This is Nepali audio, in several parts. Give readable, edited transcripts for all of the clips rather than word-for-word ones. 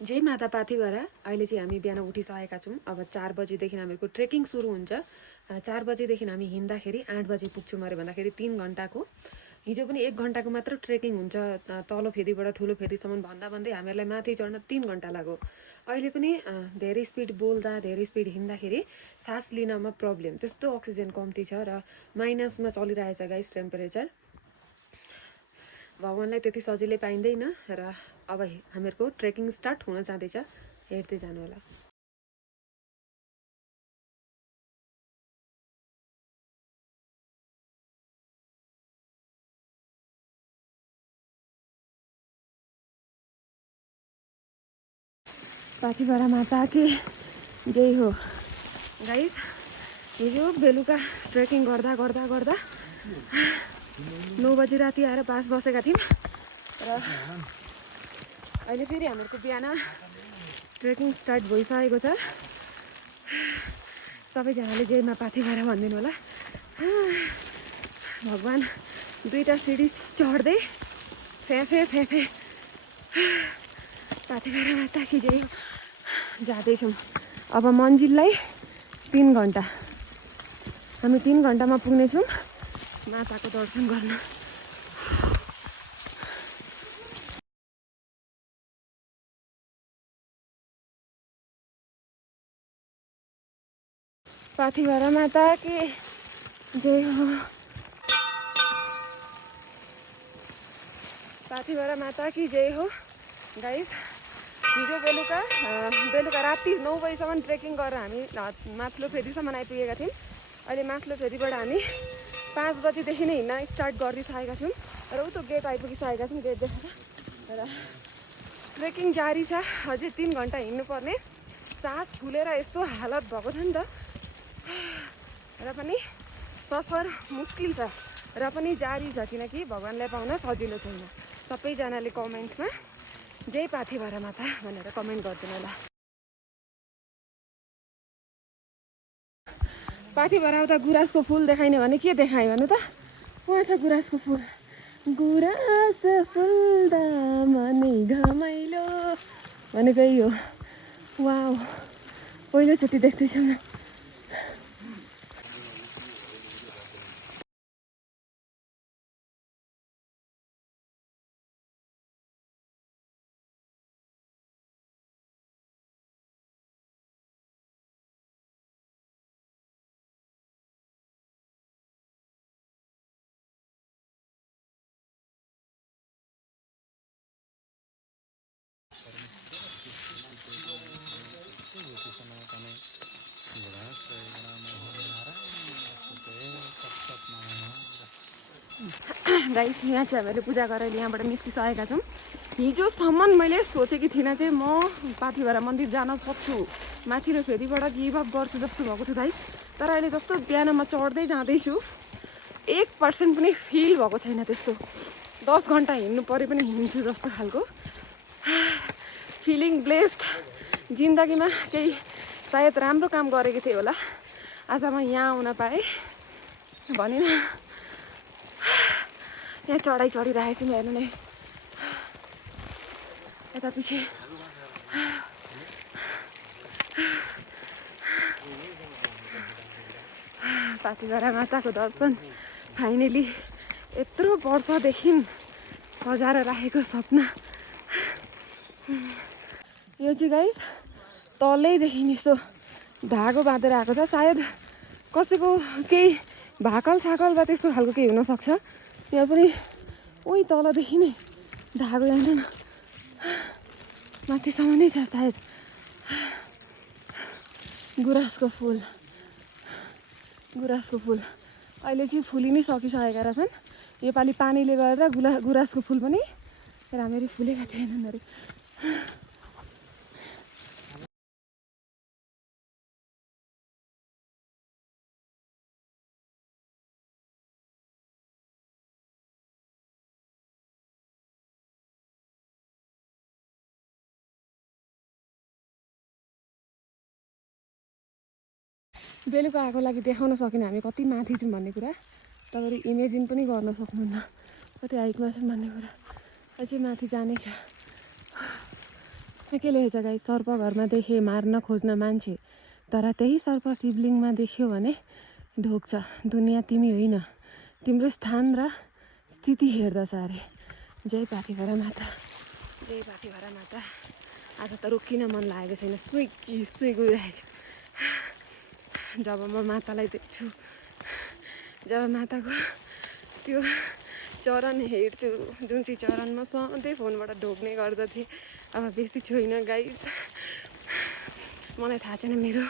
जय माता पाथिभरा। अहिले चाहिँ हामी बिहान उठिसकेका छौँ। अब 4 बजेदेखि हामीहरूको ट्रेकिङ सुरु हुन्छ। 4 बजेदेखि हामी हिँड्दाखेरि 8 बजे पुग्छौँ अरे भन्दाखेरि 3 घन्टाको। हिजो पनि 1 घन्टाको मात्र ट्रेकिङ हुन्छ तल्लो फेदीबाट ठुलो फेदीसम्म भन्दा भन्दै हामीहरूलाई माथि चढ्न 3 घन्टा लाग्यो। अहिले पनि धेरै स्पिड बोल्दा धेरै स्पिड हिँड्दाखेरि सास लिनमा प्रब्लम, त्यस्तो अक्सिजन कम्ती छ र माइनसमा चलिरहेछ गाइस टेम्परेचर। भगवानलाई त्यति सजिलै पाइँदैन र अब हामीहरूको ट्रेकिङ स्टार्ट हुन जाँदैछ, हेर्दै जानु होला। पाथिभरा माता कि जय हो। गाइस हिजो बेलुका ट्रेकिङ गर्दा गर्दा गर्दा 9 बजी राति आएर पास बसेका थियौँ र अहिले फेरि हामीहरूको बिहान ट्रेकिङ स्टार्ट भइसकेको छ। सबैजनाले जयमा पाथिभरा भनिदिनु होला। भगवान दुईटा सिडी चढ्दै फे फे फे फे पाथिभरा माता कि जय हो जाँदैछौँ। अब मन्जिललाई 3 घन्टा, हामी 3 घन्टामा पुग्नेछौँ माताको दर्शन गर्न। पाथिभरा माता कि जय हो। पाथिभरा माता कि जय हो। गाइस हिजो बेलुका राति 9 बजीसम्म ट्रेकिङ गरेर हामी माथिल्लो फेदीसम्म आइपुगेका थियौँ। अहिले माथिल्लो फेदीबाट हामी 5 बजीदेखि नै हिँड्न स्टार्ट गरिसकेका छौँ र उतो गेट आइपुगिसकेका छौँ। गेट देखेर र ट्रेकिङ जारी छ। अझै 3 घन्टा हिँड्नुपर्ने। सास फुलेर यस्तो हालत भएको छ नि त, र पनि सफर मुस्किल छ र पनि जारी छ, किनकि भगवानलाई पाउन सजिलो छैन। सबैजनाले कमेन्टमा जय पाथिभरा माता भनेर कमेन्ट गरिदिनु होला। पाथिभरा उता गुराँसको फुल देखाइने भने के देखाएँ भन्नु त? उहाँ छ गुराँसको फुल। गुराँस फुल्दा मनै घमाइलो भनेको यही हो। वाउ, पहिलोचोटि देख्दैछु म। गाइस यहाँ चाहिँ हामीले पूजा गरेर यहाँबाट निस्किसकेका छौँ। हिजोसम्म मैले सोचेकी थिइनँ चाहिँ म पाथिभरा मन्दिर जान सक्छु, माथिल्लो फेदीबाट गिभ अप गर्छु जस्तो भएको थियो गाइस। तर अहिले जस्तो बिहानमा चढ्दै जाँदैछु 1% पनि फिल भएको छैन त्यस्तो। 10 घन्टा हिँड्नु परे पनि हिँड्छु जस्तो खालको फिलिङ ब्लेस्ड। जिन्दगीमा केही सायद राम्रो काम गरेको थिएँ होला, आज म यहाँ आउन पाएँ भनिन। यहाँ चढाइ चढिरहेको छु, हेर्नु नै यता पछि। पाथिभरा माताको दर्शन फाइनली यत्रो वर्षदेखि सजाएर राखेको सपना। यो चाहिँ गाइस तलैदेखि यसो धागो बाँधेर आएको छ। सायद कसैको केही भाकल साकल वा त्यस्तो खालको केही हुनसक्छ। यहाँ पनि उही तलदेखि नै धागो हेर्नु न, माथिसम्म नै छ सायद। गुराँसको फुल, गुराँसको फुल अहिले चाहिँ फुलि नै सकिसकेका रहेछन्। योपालि पानीले गर्दा गुराँसको फुल पनि राम्ररी फुलेका थिएनन् अरे। बेलुका आएको लागि देखाउन सकिनँ हामी कति माथि छौँ भन्ने कुरा। तपाईँहरू इमेजिन पनि गर्न सक्नुहुन्न कति हाइटमा छौँ भन्ने कुरा। अझै माथि जानै छ। के लेखेछ गाई, सर्प घरमा देखे मार्न खोज्न मान्छे, तर त्यही सर्प शिवलिङमा देख्यो भने ढोग्छ। दुनियाँ तिमी होइन, तिम्रो स्थान र स्थिति हेर्दछ अरे। जय पाथिभरा माता, जय पाथिभरा माता। आज त रोकिन मन लागेको छैन, सुई गइरहेको छु। जब म मातालाई देख्छु, जब माताको त्यो चरण हेर्छु, जुन चाहिँ चरण म सधैँ फोनबाट ढोग्ने गर्दथेँ, अब बेसी छुइनँ गाइस। मलाई थाहा छैन मेरो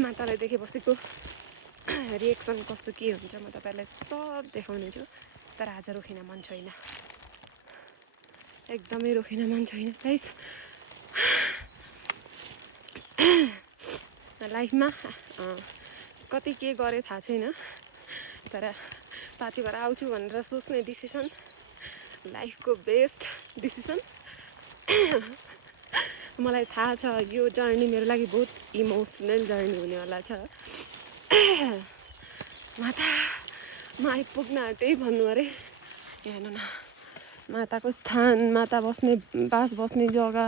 मातालाई देखे बसेको रिएक्सन कस्तो के हुन्छ, म तपाईँलाई सब देखाउने छु। तर आज रोकिन मन छैन, एकदमै रोकिन मन छैन गाइस। लाइफमा कति के गरेँ थाहा छैन, तर पाथिभरा आउँछु भनेर सोच्ने डिसिसन लाइफको बेस्ट डिसिसन। मलाई थाहा छ यो जर्नी मेरो लागि बहुत इमोसनल जर्नी हुनेवाला छ। माता म आइपुग्न आँटेँ भन्नु अरे। हेर्नु न, माताको स्थान, माता बास बस्ने जग्गा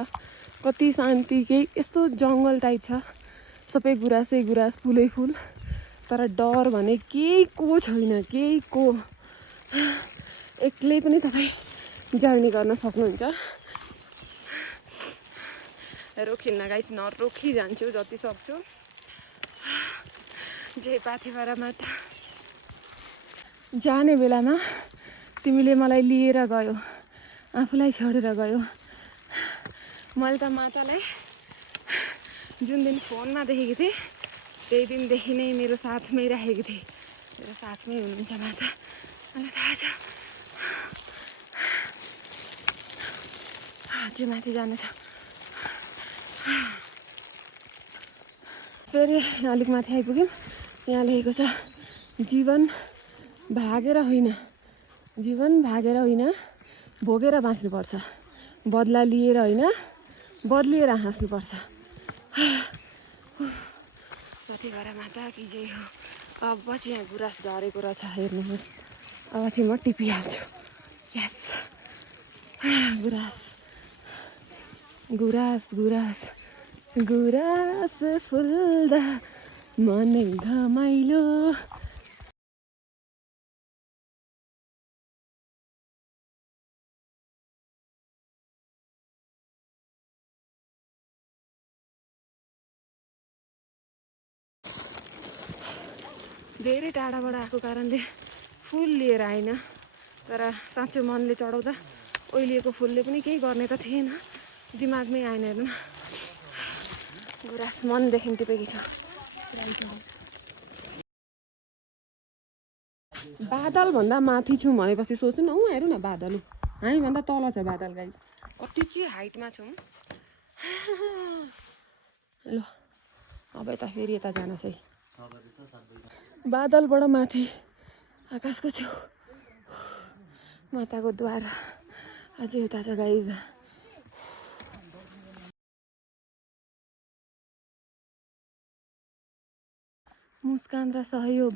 कति शान्ति, केही यस्तो जङ्गल टाइप छ, सबै गुराँसै गुराँस, फुलै फुल, तर डर भने केही को छैन, केही को। एक्लै पनि तपाईँ जर्नी गर्न सक्नुहुन्छ। रोकिन्न गाइस, नरोकी जान्छु जति सक्छु। जय पाथिभरा माता। जाने बेलामा तिमीले मलाई लिएर गयो, आफूलाई छोडेर गयो। मैले त मातालाई जुन दिन फोनमा देखेको थिएँ, त्यही दिनदेखि नै मेरो साथमै राखेको थिएँ। मेरो साथमै हुनुहुन्छ माता, मलाई थाहा छ। अझै माथि जानु छ, फेरि अलिक माथि आइपुग्यौँ। यहाँ लेखेको छ, जीवन भागेर होइन, भोगेर बाँच्नुपर्छ। बदला लिएर होइन, बदलिएर हाँस्नुपर्छ। पाथिभरा माता कि जय हो। अब चाहिँ यहाँ गुराँस झरेको रहेछ, हेर्नुहोस्। अब चाहिँ म टिपिहाल्छु। यस, गुराँस फुल्दा मनै घमाइलो। धेरै टाढाबाट आएको कारणले फुल लिएर आइन, तर साँचो मनले चढाउँदा ओइलिएको फुलले पनि केही गर्ने त थिएन, दिमागमै आएन। हेर्नु न, गुराँस मनदेखि टिपेकी छु। बादलभन्दा माथि छु भनेपछि सोच्नु न, हेर्नु न, बादल हामीभन्दा तल छ बादल गाइस। कति चाहिँ हाइटमा छौँ। ल अब यता फेरि यता जानुहोस् है, बादलबाट माथि आकाशको छेउ माताको द्वार अझै उता छ गाइस। मुस्कान र सहयोग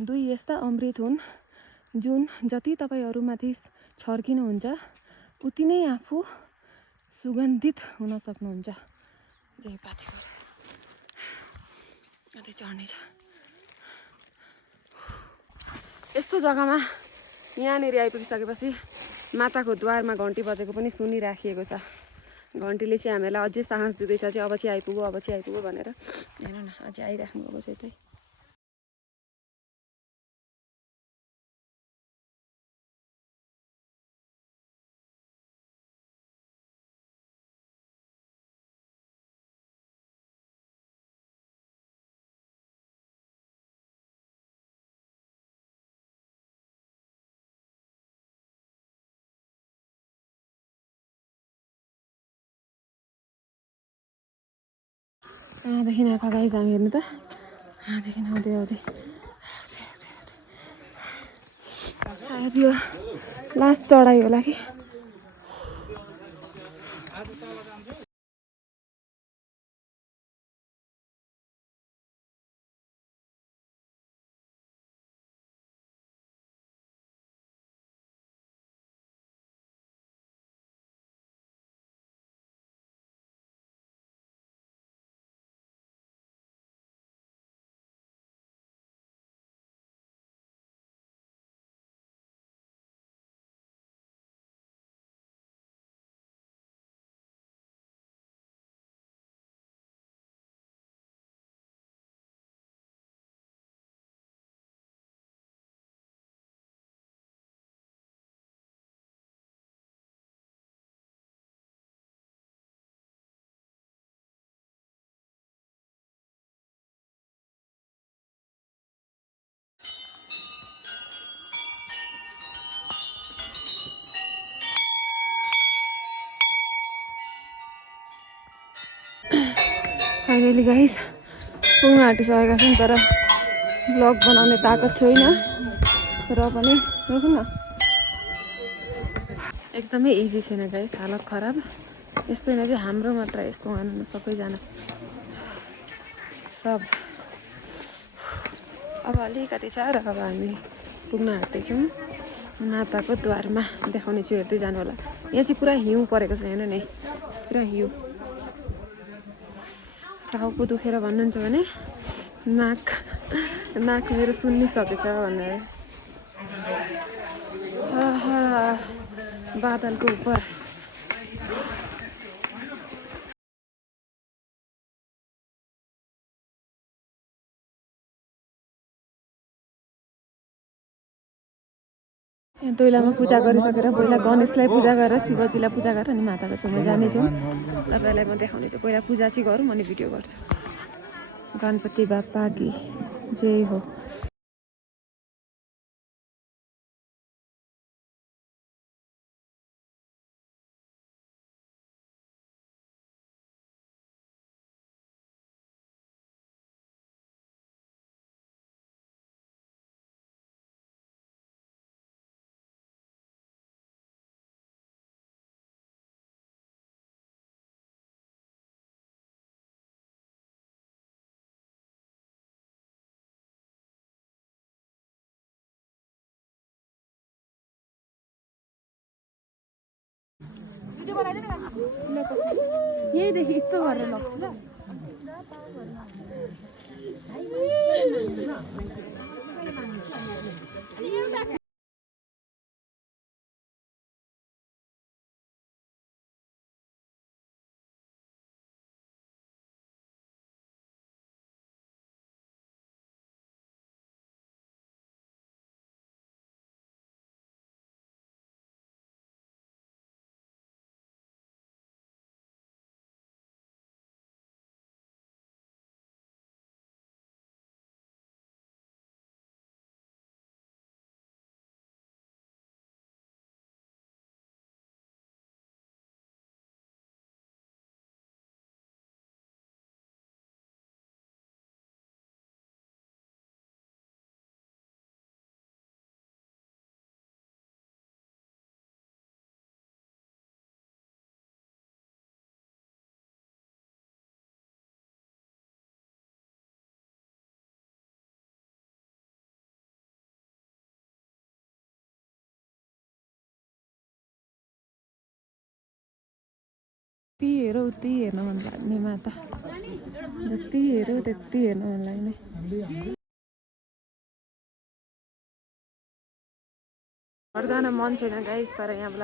दुई यस्ता अमृत हुन् जुन जति तपाईँ अरूमाथि छर्किनुहुन्छ उति नै आफू सुगन्धित हुन सक्नुहुन्छ। जय पाथिभरा। अझै चढ्ने छ। यस्तो जग्गामा यहाँनिर आइपुगिसकेपछि माताको द्वारमा घन्टी बजेको पनि सुनिराखिएको छ। घन्टीले चाहिँ हामीलाई अझै साहस दिँदैछ चाहिँ अब चाहिँ आइपुग्यो भनेर। हेर्नु न, अझै आइराख्नु भएको छ यतै। कहाँदेखि आएको गाइस हामी, हेर्नु त, कहाँदेखि आउँदै सायद यो लास्ट चढाइ होला कि। फाइनली गाइस पुग्न आँटिसकेका छौँ, तर ब्लग बनाउने ताकत छैन र पनि रोक्नु न। एकदमै इजी छैन गाइस, हालत खराब। यस्तो होइन कि हाम्रो मात्र यस्तो हुनु, सबैजना सब। अब अलिकति छ र अब हामी पुग्न आँटेछौँ माताको द्वारमा। देखाउने छु, हेर्दै जानु होला। यहाँ चाहिँ पुरा हिउँ परेको छ, हेर्नु नि पुरा हिउँ। टाउको दुखेर भन्नुहुन्छ भने नाक मेरो सुन्निसकेछ भनेर। बादलको उपर दैलामा पूजा गरिसकेर पहिला गणेशलाई पूजा गरेर शिवजीलाई पूजा गरेर अनि माताको छेउमा जानेछौँ। तपाईँलाई म देखाउनेछु, पहिला पूजा चाहिँ गरौँ अनि भिडियो गर्छु। गणपति बाप्पा की जय हो। यहीँदेखि यस्तो गरेर लग्छु ल। जति हेरौ उति हेर्न मन लाग्ने माता, जति हेरौ त्यति हेर्न मन लाग्ने। घर जान मन छैन गाइस, तर यहाँबाट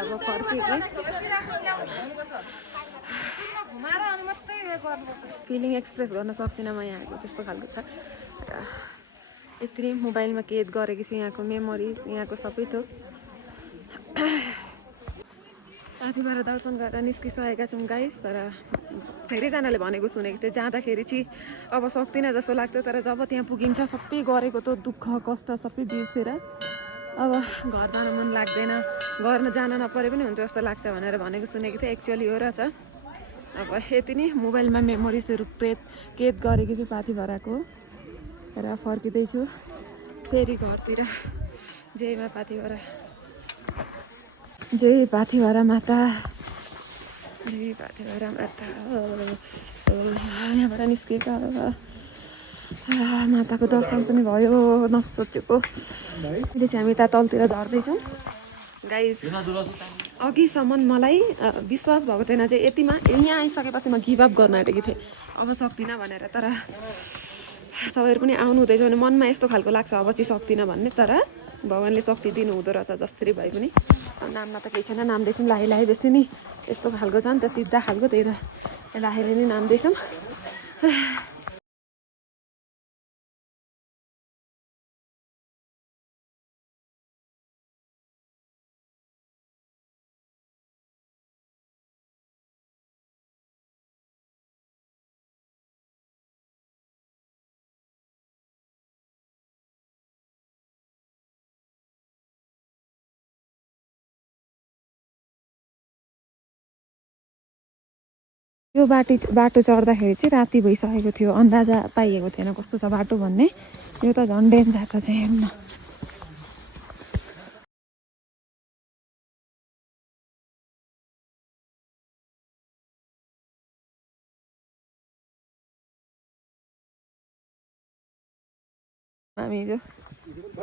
अब फर्केँ। फिलिङ एक्सप्रेस गर्न सक्दिनँ म यहाँको, त्यस्तो खालको छ। यति मोबाइलमा कैद गरेको छु यहाँको मेमोरिज, यहाँको सबै थोक। माथिबाट दर्शन गरेर निस्किसकेका छौँ गाइस, तर धेरैजनाले भनेको सुनेको थिएँ जाँदाखेरि चाहिँ अब सक्दिनँ जस्तो लाग्थ्यो, तर जब त्यहाँ पुगिन्छ सबै गरेको त दुःख कष्ट सबै बिर्सेर अब घर जान मन लाग्दैन, गर्न जान नपरे पनि हुन्छ जस्तो लाग्छ भनेर भनेको सुनेको थिएँ। एक्चुअली हो रहेछ। अब यति नै मोबाइलमा मेमोरिजहरू कैद गरेको छु पाथिभराको र फर्किँदैछु फेरि घरतिर। जय मा पाथिभरा, जय पाथिभरा माता, जय पाथिभरा माता। यहाँबाट निस्केका माताको दर्शन पनि भयो, नसोचेको। अहिले चाहिँ हामी तलतिर झर्दैछौँ गाइस। अघिसम्म मलाई विश्वास भएको थिएन चाहिँ यतिमा, यहाँ आइसकेपछि म गिभ अप गर्न आँटेकी थिएँ अब सक्दिनँ भनेर। तर तपाईँहरू पनि आउनु हुँदैछ भने मनमा यस्तो खालको लाग्छ अब चाहिँ सक्दिनँ भन्ने, तर भगवान्ले शक्ति दिनु हुँदो रहेछ जसरी भए पनि। नाममा त केही छैन, नाम्दैछौँ लाहे बेसी नि यस्तो खालको छ नि त सिधा खालको, त्यही त लाहेले नै नाम्दैछौँ। यो बाटो चढ्दाखेरि चाहिँ राति भइसकेको थियो, अन्दाजा पाइएको थिएन कस्तो छ बाटो भन्ने। यो त झन् डेन्जरको छ हेर्नु न। हामी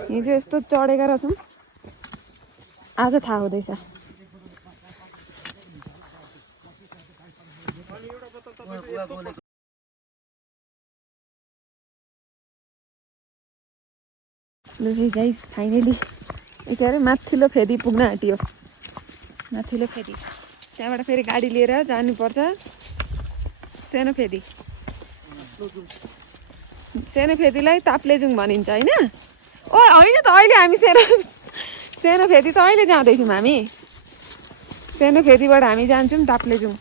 हिजो यस्तो चढेका रहेछौँ, आज थाहा हुँदैछ। ल गाइस फाइनली के अरे माथिल्लो फेदी पुग्न आँट्यो। माथिल्लो फेदी त्यहाँबाट फेरि गाडी लिएर जानुपर्छ सानो फेदी। सानो फेदीलाई ताप्लेजुङ भनिन्छ होइन? ओ होइन त अहिले हामी सानो फेदी त अहिले जाँदैछौँ हामी। सानो फेदीबाट हामी जान्छौँ ताप्लेजुङ।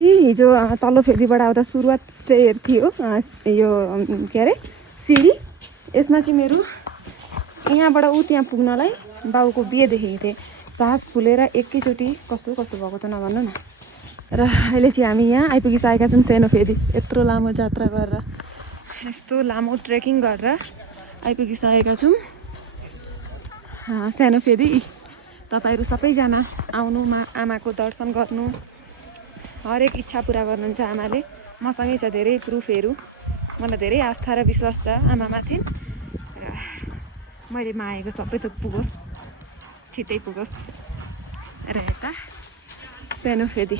हिजो तल्लो फेदीबाट आउँदा सुरुवात चाहिँ थियो यो के अरे सिडी। यसमा चाहिँ मेरो यहाँबाट त्यहाँ पुग्नलाई बाउको बिहे देखेको थिएँ। सास फुलेर एकैचोटि कस्तो भएको त नभन्नु न। र अहिले चाहिँ हामी यहाँ आइपुगिसकेका छौँ सानो फेदी। यत्रो लामो यात्रा गरेर, यस्तो लामो ट्रेकिङ गरेर आइपुगिसकेका छौँ सानो फेदी। तपाईँहरू सबैजना आउनु, आमाको दर्शन गर्नु। हरेक इच्छा पुरा गर्नुहुन्छ आमाले। मसँगै छ धेरै प्रुफहरू। मलाई धेरै आस्था र विश्वास छ आमामाथि। र मैले मागेको सबै थोक पुगोस्, छिट्टै पुगोस्। र यता सानो फेदी।